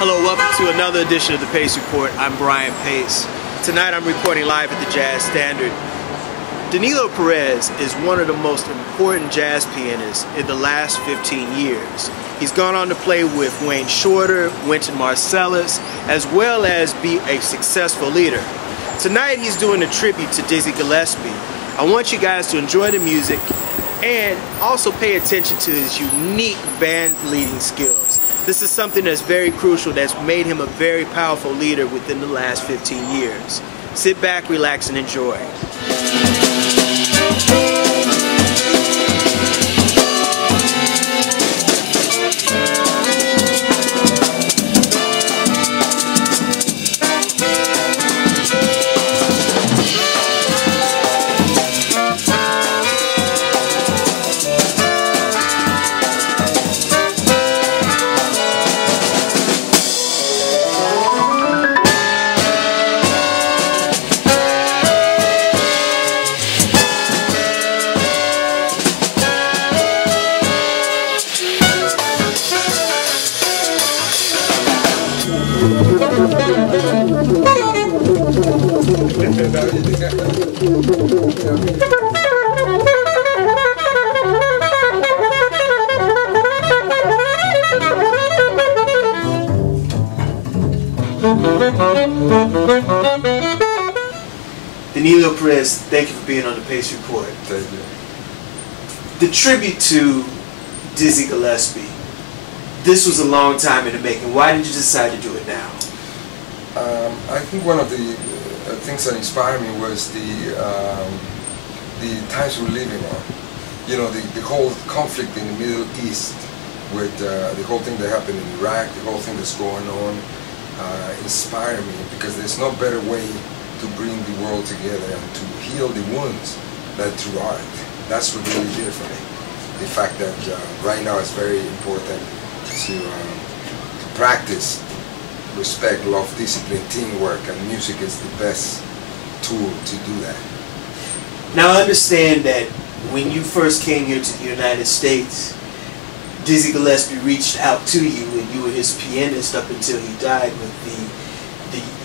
Hello, welcome to another edition of the Pace Report. I'm Brian Pace. Tonight I'm reporting live at the Jazz Standard. Danilo Perez is one of the most important jazz pianists in the last 15 years. He's gone on to play with Wayne Shorter, Wynton Marsalis, as well as be a successful leader. Tonight he's doing a tribute to Dizzy Gillispie. I want you guys to enjoy the music and also pay attention to his unique band leading skills. This is something that's very crucial, that's made him a very powerful leader within the last 15 years. Sit back, relax, and enjoy. Danilo Perez, thank you for being on the Pace Report. Thank you. The tribute to Dizzy Gillispie, this was a long time in the making. Why did you decide to do it now? I think one of the things that inspired me was the times we're living on. You know, the whole conflict in the Middle East with the whole thing that happened in Iraq, the whole thing that's going on, inspired me because there's no better way to bring the world together and to heal the wounds than through art. That's what really did it for me. The fact that right now it's very important to practice respect, love, discipline, teamwork, and music is the best tool to do that. Now I understand that when you first came here to the United States, Dizzy Gillispie reached out to you and you were his pianist up until he died with the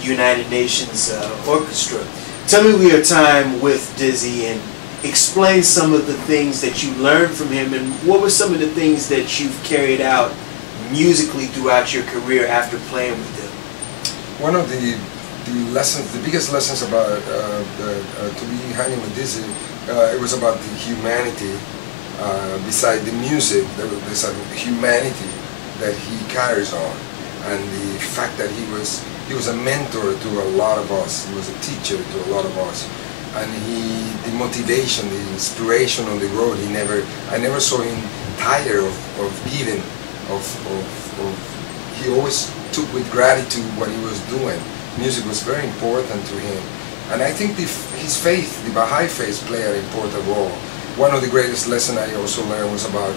United Nations Orchestra. Tell me your time with Dizzy and explain some of the things that you learned from him and what were some of the things that you've carried out musically throughout your career after playing with him. One of the lessons, the biggest lessons about to be hanging with Dizzy, it was about the humanity. Beside the music, there's a humanity that he carries on, and the fact that he was a mentor to a lot of us. He was a teacher to a lot of us, and the motivation, the inspiration on the road. I never saw him tired of giving. He always took with gratitude what he was doing. Music was very important to him, and I think his faith, the Baha'i faith, played an important role. One of the greatest lessons I also learned was about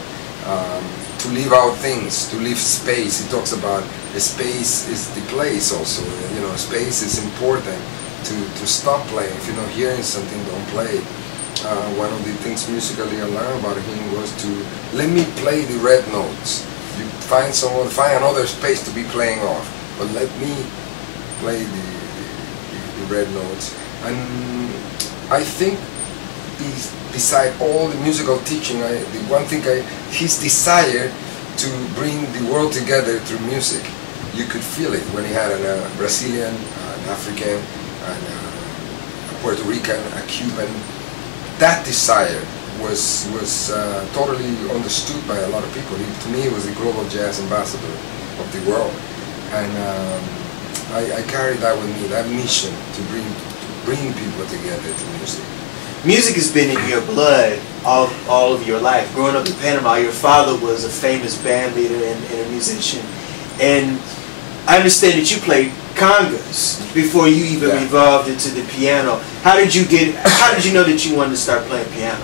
to leave out things, to leave space. He talks about the space is the place also. You know, space is important to stop playing. If you're not hearing something, don't play. One of the things musically I learned about him was to let me play the red notes. You find another space to be playing off, but let me play the red notes. And I think beside all the musical teaching, the one thing his desire to bring the world together through music, you could feel it when he had a Brazilian, an African, a Puerto Rican, a Cuban. That desire was totally understood by a lot of people. To me, he was the global jazz ambassador of the world, and I carried that with me, that mission to bring people together through music. Music has been in your blood all of your life. Growing up in Panama, your father was a famous band leader and a musician, and I understand that you played congas before you even evolved into the piano. How did you know that you wanted to start playing piano?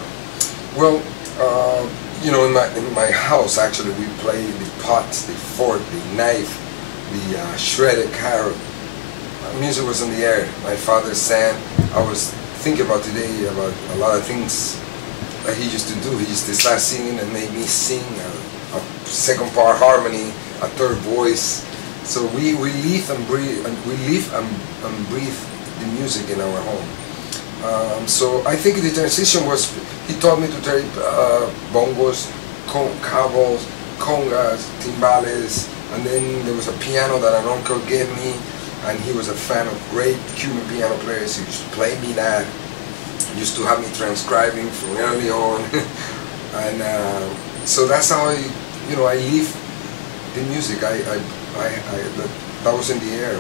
Well, you know, in my house actually we played the pots, the fork, the knife, the shredded carrot. Music was in the air. My father sang. I was thinking about today about a lot of things that he used to do. He used to start singing and make me sing a second part harmony, a third voice, So we live and breathe the music in our home. So I think the transition was, he taught me to play bongos, cabos, congas, timbales, and then there was a piano that an uncle gave me, and he was a fan of great Cuban piano players. He used to play me that, he used to have me transcribing from early on, and so that's how I live the music. That was in the air.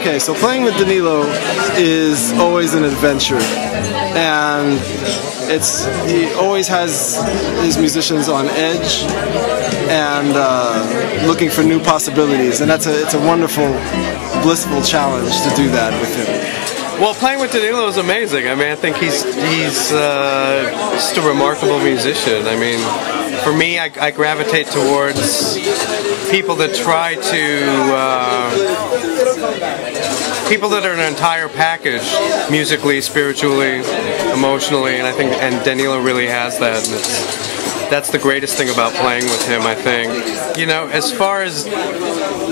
Okay, so playing with Danilo is always an adventure, and he always has his musicians on edge and looking for new possibilities, and it's a wonderful, blissful challenge to do that with him. Well, playing with Danilo is amazing. I mean, I think he's just a remarkable musician. I mean, for me, I gravitate towards people that try to people that are an entire package, musically, spiritually, emotionally, and I think Danilo really has that. And that's the greatest thing about playing with him, I think. You know, as far as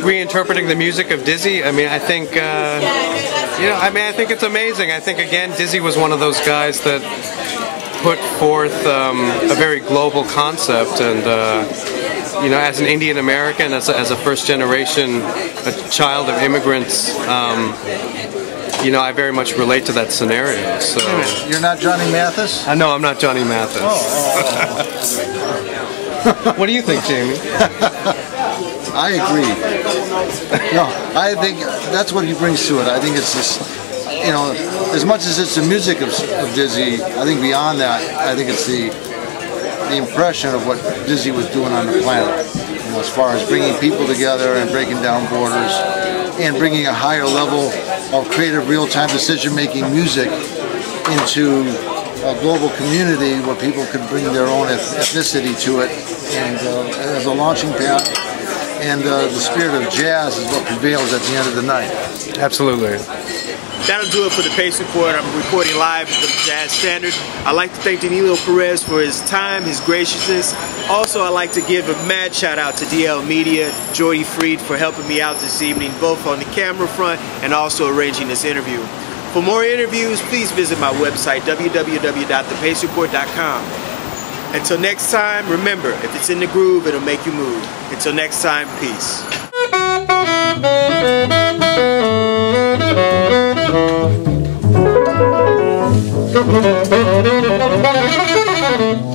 reinterpreting the music of Dizzy, I mean, I think I think it's amazing. I think, again, Dizzy was one of those guys that put forth a very global concept, and you know, as an Indian American, as a first generation, a child of immigrants, you know, I very much relate to that scenario. So you're not Johnny Mathis? No, I'm not Johnny Mathis. What do you think, Jamey? I agree. No, I think that's what he brings to it. I think it's this, you know, as much as it's the music of Dizzy, I think beyond that, I think it's the impression of what Dizzy was doing on the planet, you know, as far as bringing people together and breaking down borders and bringing a higher level of creative real-time decision-making music into a global community where people could bring their own ethnicity to it, and as a launching pad. And the spirit of jazz is what prevails at the end of the night. Absolutely. That'll do it for the Pace Report. I'm reporting live at the Jazz Standard. I'd like to thank Danilo Perez for his time, his graciousness. Also, I'd like to give a mad shout out to DL Media, Jordy Freed, for helping me out this evening, both on the camera front and also arranging this interview. For more interviews, please visit my website, www.thepacereport.com. Until next time, remember, if it's in the groove, it'll make you move. Until next time, peace. Thank you.